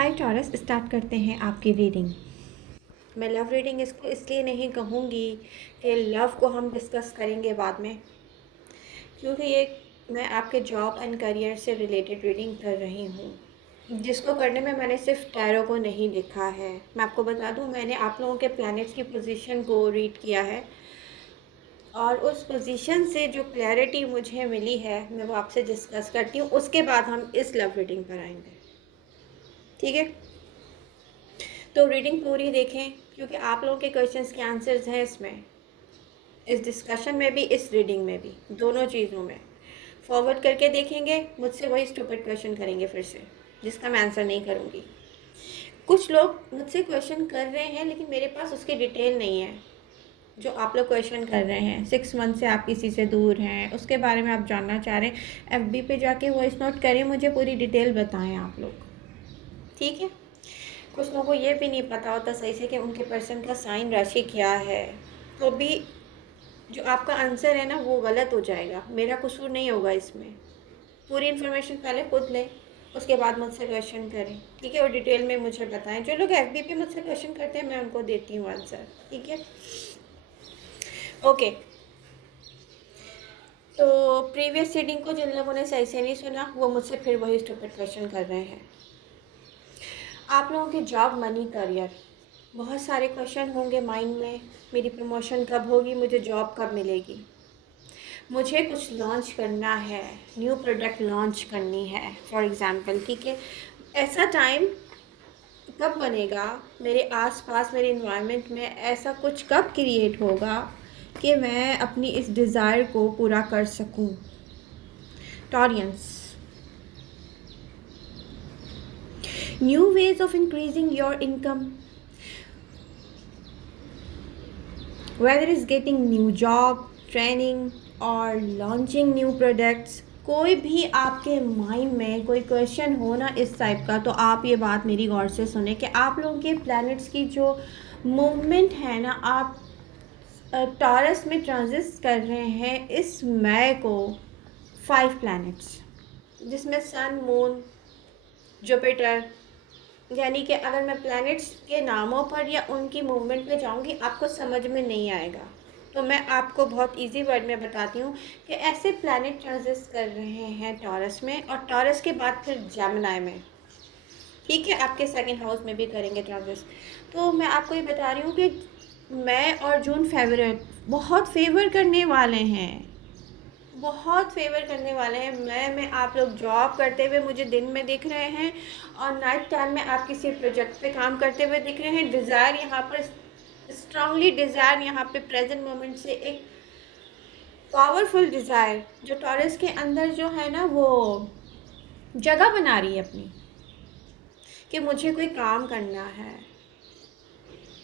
हाय taurus, start करते हैं आपकी रीडिंग। मैं लव रीडिंग इसको इसलिए नहीं कहूँगी कि लव को हम डिस्कस करेंगे बाद में, क्योंकि ये मैं आपके जॉब एंड करियर से रिलेटेड रीडिंग कर रही हूँ, जिसको करने में मैंने सिर्फ टैरो को नहीं लिखा है। मैं आपको बता दूँ, मैंने आप लोगों के प्लैनेट्स की पोजीशन को रीड किया है और उस पोजीशन से जो क्लैरिटी मुझे मिली है मैं वो आपसे डिस्कस करती हूँ। उसके बाद हम इस लव रीडिंग पर आएंगे, ठीक है? तो रीडिंग पूरी देखें, क्योंकि आप लोगों के क्वेश्चंस के आंसर्स हैं इसमें, इस डिस्कशन में भी, इस रीडिंग में भी, दोनों चीज़ों में। फॉरवर्ड करके देखेंगे, मुझसे वही स्टूपिड क्वेश्चन करेंगे फिर से, जिसका मैं आंसर नहीं करूँगी। कुछ लोग मुझसे क्वेश्चन कर रहे हैं लेकिन मेरे पास उसकी डिटेल नहीं है। जो आप लोग क्वेश्चन कर रहे हैं, 6 मंथ से आप किसी से दूर हैं, उसके बारे में आप जानना चाह रहे हैं, FB पे जाके वॉइस नोट करें, मुझे पूरी डिटेल बताएं आप लोग, ठीक है? कुछ लोगों को ये भी नहीं पता होता सही से कि उनके पर्सन का साइन राशि क्या है, तो भी जो आपका आंसर है ना वो गलत हो जाएगा। मेरा कसूर नहीं होगा इसमें। पूरी इन्फॉर्मेशन पहले खुद लें, उसके बाद मुझसे क्वेश्चन करें, ठीक है? और डिटेल में मुझे बताएं। जो लोग FB पे मुझसे क्वेश्चन करते हैं मैं उनको देती हूँ आंसर, ठीक है? ओके, तो प्रीवियस रीडिंग को जिन लोगों ने सही से नहीं सुना वो मुझसे फिर वही स्टूपिड क्वेश्चन कर रहे हैं। आप लोगों के जॉब, मनी, करियर, बहुत सारे क्वेश्चन होंगे माइंड में। मेरी प्रमोशन कब होगी, मुझे जॉब कब मिलेगी, मुझे कुछ लॉन्च करना है, न्यू प्रोडक्ट लॉन्च करनी है फॉर एग्ज़ाम्पल, ठीक है? ऐसा टाइम कब बनेगा मेरे आसपास, मेरे इन्वायरमेंट में, ऐसा कुछ कब क्रिएट होगा कि मैं अपनी इस डिज़ायर को पूरा कर सकूं? Taureans, new ways of increasing your income, whether it's getting new job, training or launching new products, कोई भी आपके माइंड में कोई क्वेश्चन हो ना इस टाइप का, तो आप ये बात मेरी गौर से सुने कि आप लोगों के प्लैनेट्स की जो मूवमेंट है ना, आप टॉरस में ट्रांजिट कर रहे हैं इस मई को 5 प्लैनेट्स, जिसमें सन, मून, जुपिटर, यानी कि अगर मैं प्लैनेट्स के नामों पर या उनकी मूवमेंट पे जाऊंगी आपको समझ में नहीं आएगा। तो मैं आपको बहुत इजी वर्ड में बताती हूँ कि ऐसे प्लैनेट ट्रांजिट कर रहे हैं टॉरस में, और टॉरस के बाद फिर जेमिनी में, ठीक है? आपके सेकंड हाउस में भी करेंगे ट्रांजिट। तो मैं आपको ये बता रही हूँ कि मई और जून फेवरेट बहुत फेवर करने वाले हैं, बहुत फेवर करने वाले हैं। मैं आप लोग जॉब करते हुए मुझे दिन में दिख रहे हैं और नाइट टाइम में आप किसी प्रोजेक्ट पे काम करते हुए दिख रहे हैं। डिज़ायर यहाँ पर स्ट्रांगली, डिज़ायर यहाँ पे प्रेजेंट मोमेंट से एक पावरफुल डिज़ायर जो टॉरस के अंदर जो है ना वो जगह बना रही है अपनी, कि मुझे कोई काम करना है,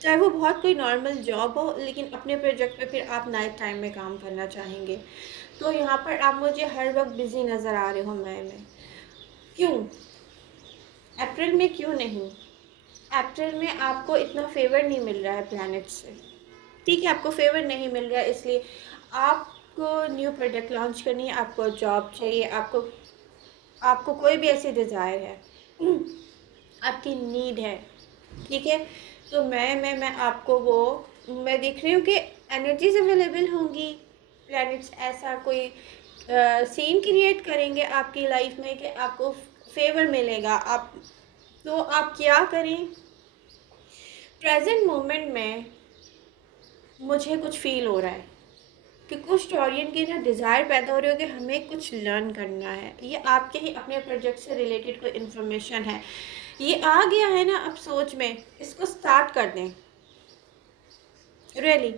चाहे वो बहुत कोई नॉर्मल जॉब हो, लेकिन अपने प्रोजेक्ट पे फिर आप नाइट टाइम में काम करना चाहेंगे। तो यहाँ पर आप मुझे हर वक्त बिजी नज़र आ रहे हो मई में। क्यों? अप्रैल में क्यों नहीं? अप्रैल में आपको इतना फेवर नहीं मिल रहा है प्लैनेट से, ठीक है? आपको फेवर नहीं मिल रहा है, इसलिए आपको न्यू प्रोडक्ट लॉन्च करनी है, आपको जॉब चाहिए, आपको कोई भी ऐसी डिज़ायर है, आपकी नीड है, ठीक है? तो मैं आपको वो, मैं देख रही हूँ कि एनर्जीज अवेलेबल होंगी। प्लैनेट्स ऐसा कोई सीन क्रिएट करेंगे आपकी लाइफ में कि आपको फेवर मिलेगा। तो आप क्या करें? प्रेजेंट मोमेंट में मुझे कुछ फील हो रहा है कि कुछ टॉरियन की ना डिज़ायर पैदा हो रही हो कि हमें कुछ लर्न करना है। ये आपके ही अपने प्रोजेक्ट से रिलेटेड कोई इन्फॉर्मेशन है, ये आ गया है ना अब सोच में, इसको स्टार्ट कर दें। रियली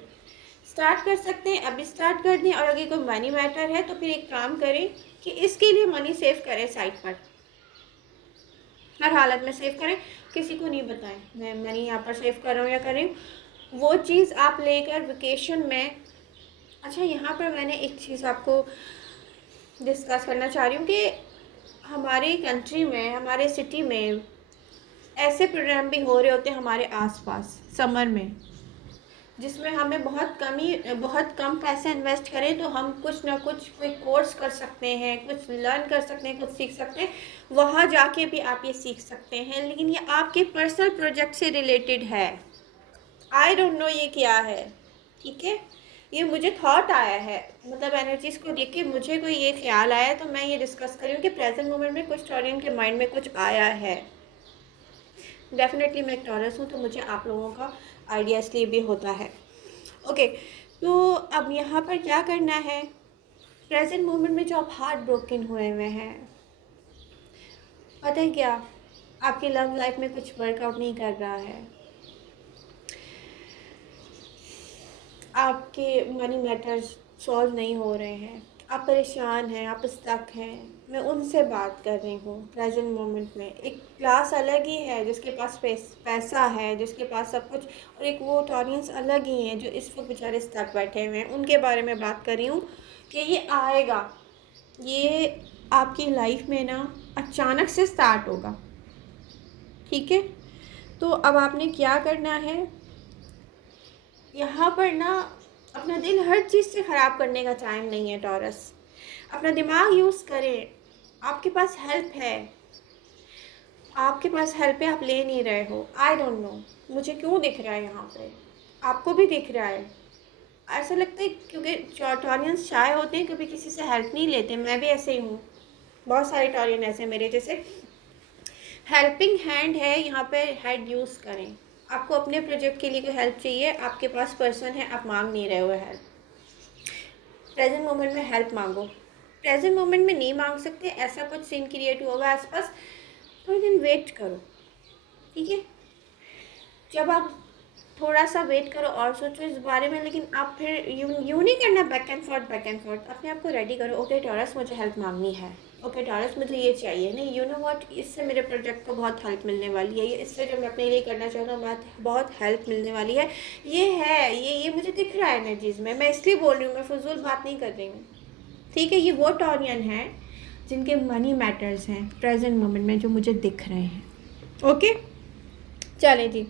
स्टार्ट कर सकते हैं, अभी स्टार्ट कर दें। और अगर कोई मनी मैटर है तो फिर एक काम करें कि इसके लिए मनी सेव करें साइड पर, हर हालत में सेव करें, किसी को नहीं बताएं मैं मनी यहाँ पर सेव कर रहा हूँ या कर रही हूँ। वो चीज़ आप लेकर वेकेशन में, अच्छा यहाँ पर मैंने एक चीज़ आपको डिस्कस करना चाह रही हूँ कि हमारी कंट्री में, हमारे सिटी में ऐसे प्रोग्राम भी हो रहे होते हैं हमारे आसपास समर में, जिसमें हमें बहुत कम पैसे इन्वेस्ट करें तो हम कुछ ना कुछ कोई कोर्स कर सकते हैं, कुछ लर्न कर सकते हैं, कुछ सीख सकते हैं, वहाँ जाके भी आप ये सीख सकते हैं। लेकिन ये आपके पर्सनल प्रोजेक्ट से रिलेटेड है। आई डोंट नो ये क्या है, ठीक है। ये मुझे थॉट आया है, मतलब एनर्जीज़ को देख के मुझे कोई ये ख्याल आया, तो मैं ये डिस्कस कर रही हूँ कि प्रेजेंट मोमेंट में कुछ टॉरियन के माइंड में कुछ आया है। डेफिनेटली मैं एक टॉरस हूँ, तो मुझे आप लोगों का आइडिया इसलिए भी होता है। ओके, तो अब यहाँ पर क्या करना है, प्रेजेंट मोमेंट में जो आप हार्ट ब्रोकन हुए हुए हैं, पता है क्या, आपकी लव लाइफ में कुछ वर्कआउट नहीं कर रहा है, आपके मनी मैटर्स सॉल्व नहीं हो रहे हैं, आप परेशान हैं, आप स्टक हैं, मैं उनसे बात कर रही हूँ। प्रेजेंट मोमेंट में एक क्लास अलग ही है जिसके पास पैसा है, जिसके पास सब कुछ, और एक वो ऑडियंस अलग ही हैं जो इस वक्त बेचारे स्टक बैठे हुए हैं। उनके बारे में बात कर रही हूँ कि ये आएगा, ये आपकी लाइफ में ना अचानक से स्टार्ट होगा, ठीक है। तो अब आपने क्या करना है, यहाँ पर ना अपना दिल हर चीज़ से ख़राब करने का टाइम नहीं है टॉरस। अपना दिमाग यूज़ करें, आपके पास हेल्प है, आपके पास हेल्प है, आप ले नहीं रहे हो। आई डोंट नो मुझे क्यों दिख रहा है यहाँ पे, आपको भी दिख रहा है। ऐसा लगता है क्योंकि टॉरियंस शाय होते हैं, कभी किसी से हेल्प नहीं लेते। मैं भी ऐसे ही हूँ, बहुत सारे टॉरियन ऐसे मेरे जैसे। हेल्पिंग हैंड है यहाँ पे, हेड यूज़ करें। आपको अपने प्रोजेक्ट के लिए कोई हेल्प चाहिए, आपके पास पर्सन है, आप मांग नहीं रहे हो हेल्प। प्रेजेंट मोमेंट में हेल्प मांगो। प्रेजेंट मोमेंट में नहीं मांग सकते, ऐसा कुछ सीन क्रिएट हुआ है आसपास, थोड़ी दिन वेट करो, ठीक है। जब आप थोड़ा सा वेट करो और सोचो इस बारे में, लेकिन आप फिर यूँ नहीं करना बैक एंड फोर्थ। अपने आप को रेडी करो, ओके टॉरस मुझे हेल्प मांगनी है, ओके टॉरस मुझे ये चाहिए, नहीं यू नो व्हाट, इससे मेरे प्रोजेक्ट को बहुत हेल्प मिलने वाली है, ये इससे जो मैं अपने लिए करना चाहता हूँ बहुत हेल्प मिलने वाली है। ये है, ये मुझे दिख रहा है एनर्जीज़ में, मैं इसलिए बोल रही हूँ, मैं फजूल बात नहीं कर रही हूँ, ठीक है। ये वो टॉरियन हैं जिनके मनी मैटर्स हैं प्रेजेंट मोमेंट में, जो मुझे दिख रहे हैं। ओके, चलें जी,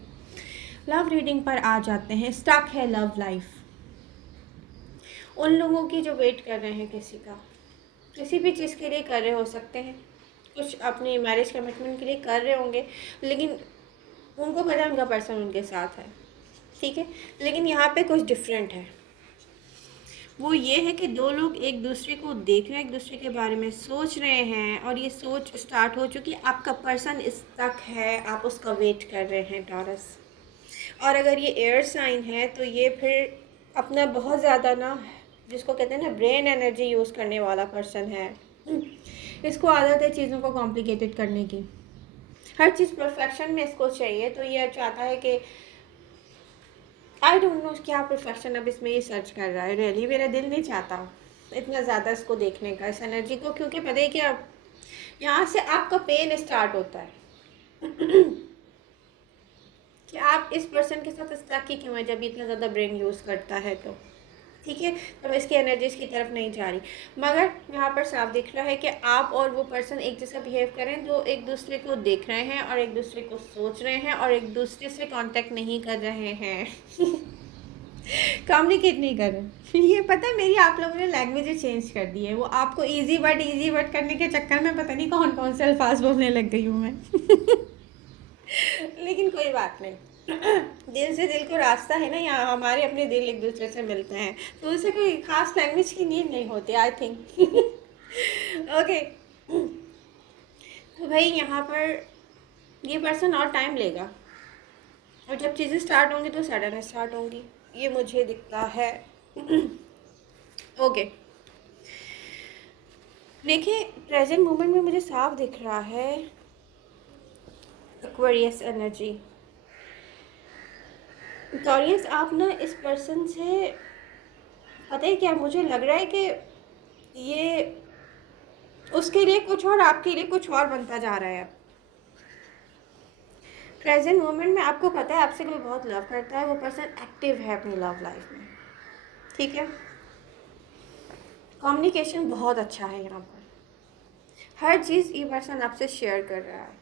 लव रीडिंग पर आ जाते हैं। स्टक है लव लाइफ, उन लोगों की जो वेट कर रहे हैं किसी भी चीज़ के लिए कर रहे हो सकते हैं, कुछ अपनी मैरिज कमिटमेंट के लिए कर रहे होंगे, लेकिन उनको पता है उनका पर्सन उनके साथ है, ठीक है। लेकिन यहाँ पे कुछ डिफरेंट है, वो ये है कि दो लोग एक दूसरे को देख रहे हैं, एक दूसरे के बारे में सोच रहे हैं, और ये सोच स्टार्ट हो चुकी। आपका पर्सन स्टक है, आप उसका वेट कर रहे हैं टॉरस। और अगर ये एयर साइन है तो ये फिर अपना बहुत ज़्यादा ना, जिसको कहते हैं ना ब्रेन एनर्जी यूज़ करने वाला पर्सन है। इसको आदत है चीज़ों को कॉम्प्लिकेटेड करने की, हर चीज़ परफेक्शन में इसको चाहिए। तो ये चाहता है कि आई डोंट नो क्या परफेक्शन अब इसमें ये सर्च कर रहा है। रियली मेरा दिल नहीं चाहता इतना ज़्यादा इसको देखने का, इस एनर्जी को, क्योंकि पता है कि अब यहाँ से आपका पेन स्टार्ट होता है कि आप इस पर्सन के साथ स्टक ही क्यों है, जब इतना ज़्यादा ब्रेन यूज़ करता है तो, ठीक है। तो मैं इसकी एनर्जीज की तरफ नहीं जा रही, मगर यहाँ पर साफ दिख रहा है कि आप और वो पर्सन एक जैसा बिहेव करें, तो एक दूसरे को देख रहे हैं और एक दूसरे को सोच रहे हैं और एक दूसरे से कांटेक्ट नहीं कर रहे हैं कम्युनिकेट नहीं कर रहे। ये पता है, मेरी आप लोगों ने लैंग्वेज चेंज कर दी है, वो आपको इजी वर्ड करने के चक्कर में पता नहीं कौन कौन से अल्फाज बोलने लग गई हूँ मैं लेकिन कोई बात नहीं दिल से दिल को रास्ता है ना, यहाँ हमारे अपने दिल एक दूसरे से मिलते हैं, तो उसे कोई खास लैंग्वेज की नीड नहीं होती, आई थिंक ओके। तो भाई यहाँ पर ये पर्सन और टाइम लेगा, और जब चीज़ें स्टार्ट होंगी तो सडन स्टार्ट होंगी, ये मुझे दिखता है ओके। देखिए प्रेजेंट मोमेंट में मुझे साफ दिख रहा है एक्वेरियस एनर्जी। टॉरियस आप ना इस पर्सन से, पता है क्या, मुझे लग रहा है कि ये उसके लिए कुछ और आपके लिए कुछ और बनता जा रहा है। प्रेजेंट मोमेंट में आपको पता है आपसे कोई बहुत लव करता है, वो पर्सन एक्टिव है अपनी लव लाइफ में, ठीक है। कम्युनिकेशन बहुत अच्छा है यहाँ पर, हर चीज़ ये पर्सन आपसे शेयर कर रहा है,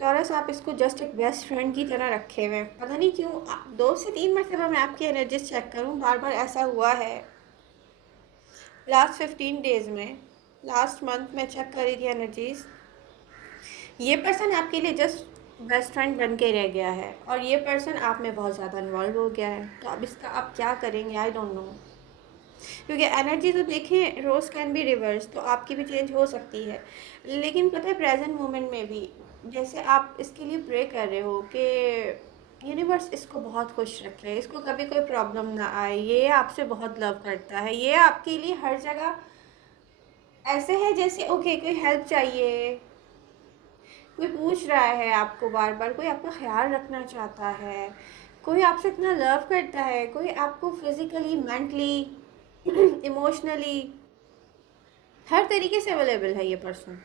टॉरस, आप इसको जस्ट एक बेस्ट फ्रेंड की तरह रखे हुए हैं। पता नहीं क्यों 2 से 3 मरतबा मैं आपकी एनर्जीज चेक करूं, बार बार ऐसा हुआ है। लास्ट 15 डेज में, लास्ट मंथ में चेक करी थी एनर्जीज, ये पर्सन आपके लिए जस्ट बेस्ट फ्रेंड बन के रह गया है और ये पर्सन आप में बहुत ज़्यादा इन्वॉल्व हो गया है। तो अब इसका आप क्या करेंगे, आई डोंट नो। क्योंकि एनर्जी तो देखें, रोज़ कैन बी रिवर्स, तो आपकी भी चेंज हो सकती है। लेकिन पता है प्रेजेंट मोमेंट में भी जैसे आप इसके लिए प्रे कर रहे हो कि यूनिवर्स इसको बहुत खुश रखे, इसको कभी कोई प्रॉब्लम ना आए, ये आपसे बहुत लव करता है, ये आपके लिए हर जगह ऐसे है जैसे ओके कोई हेल्प चाहिए, कोई पूछ रहा है आपको बार बार, कोई आपका ख्याल रखना चाहता है, कोई आपसे इतना लव करता है, कोई आपको फिज़िकली, मेंटली, इमोशनली हर तरीके से अवेलेबल है ये पर्सन।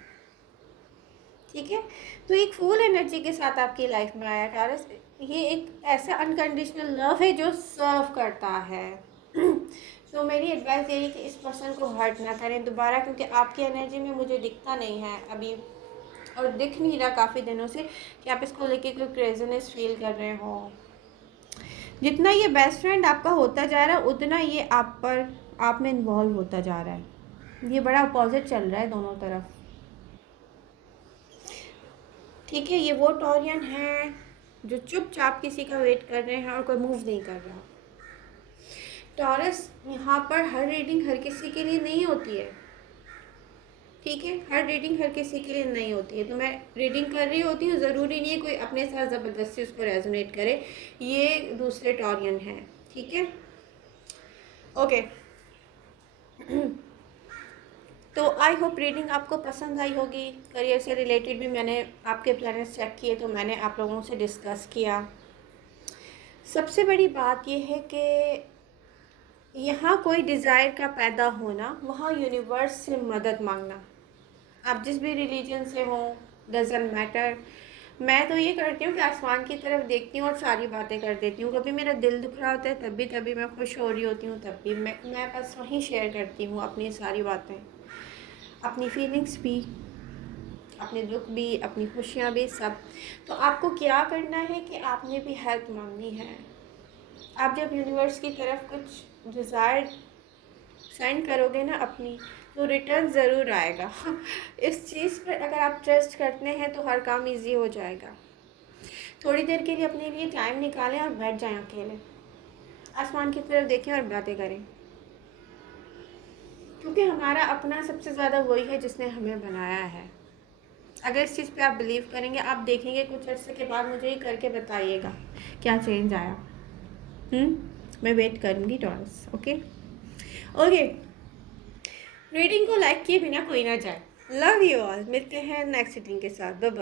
ठीक है, तो एक फुल एनर्जी के साथ आपकी लाइफ में आया टॉरस। ये एक ऐसा अनकंडीशनल लव है जो सर्व करता है। तो मेरी एडवाइस यही कि इस पर्सन को हर्ट ना करें दोबारा, क्योंकि आपकी एनर्जी में मुझे दिखता नहीं है अभी, और दिख नहीं रहा काफ़ी दिनों से कि आप इसको लेके कोई क्रेजीनेस फील कर रहे हो। जितना ये बेस्ट फ्रेंड आपका होता जा रहा है उतना ये आप में इन्वॉल्व होता जा रहा है। ये बड़ा अपोजिट चल रहा है दोनों तरफ। ठीक है, ये वो टॉरियन है जो चुपचाप किसी का वेट कर रहे हैं और कोई मूव नहीं कर रहा। टॉरस, यहाँ पर हर रीडिंग हर किसी के लिए नहीं होती है। ठीक है, हर रीडिंग हर किसी के लिए नहीं होती है। तो मैं रीडिंग कर रही होती हूँ, ज़रूरी नहीं है कोई अपने साथ ज़बरदस्ती उसको रेजोनेट करे। ये दूसरे टॉरियन हैं। ठीक है, ओके। तो आई होप रीडिंग आपको पसंद आई होगी। करियर से रिलेटेड भी मैंने आपके प्लैनेट्स चेक किए, तो मैंने आप लोगों से डिस्कस किया। सबसे बड़ी बात यह है कि यहाँ कोई डिज़ायर का पैदा होना, वहाँ यूनिवर्स से मदद मांगना, आप जिस भी रिलीजन से हो, डजेंट मैटर। मैं तो ये करती हूँ कि आसमान की तरफ देखती हूँ और सारी बातें कर देती हूँ। कभी मेरा दिल दुख रहा होता है तभी मैं खुश हो रही होती हूँ, तब भी मैं बस वहीं शेयर करती हूँ अपनी सारी बातें, अपनी फीलिंग्स भी, अपने दुख भी, अपनी खुशियाँ भी, सब। तो आपको क्या करना है कि आपने भी हेल्प मांगनी है। आप जब यूनिवर्स की तरफ कुछ डिज़ायर सेंड करोगे ना अपनी, तो रिटर्न ज़रूर आएगा। इस चीज़ पर अगर आप ट्रस्ट करते हैं तो हर काम इजी हो जाएगा। थोड़ी देर के लिए अपने लिए टाइम निकालें और बैठ जाएं अकेले, आसमान की तरफ देखें और बातें करें, क्योंकि हमारा अपना सबसे ज़्यादा वही है जिसने हमें बनाया है। अगर इस चीज़ पे आप बिलीव करेंगे, आप देखेंगे कुछ अर्से के बाद मुझे ही करके बताइएगा क्या चेंज आया। मैं वेट करूँगी टॉरस। ओके ओके, रीडिंग को लाइक किए बिना कोई ना जाए। लव यू ऑल, मिलते हैं नेक्स्ट रीडिंग के साथ। Bye bye.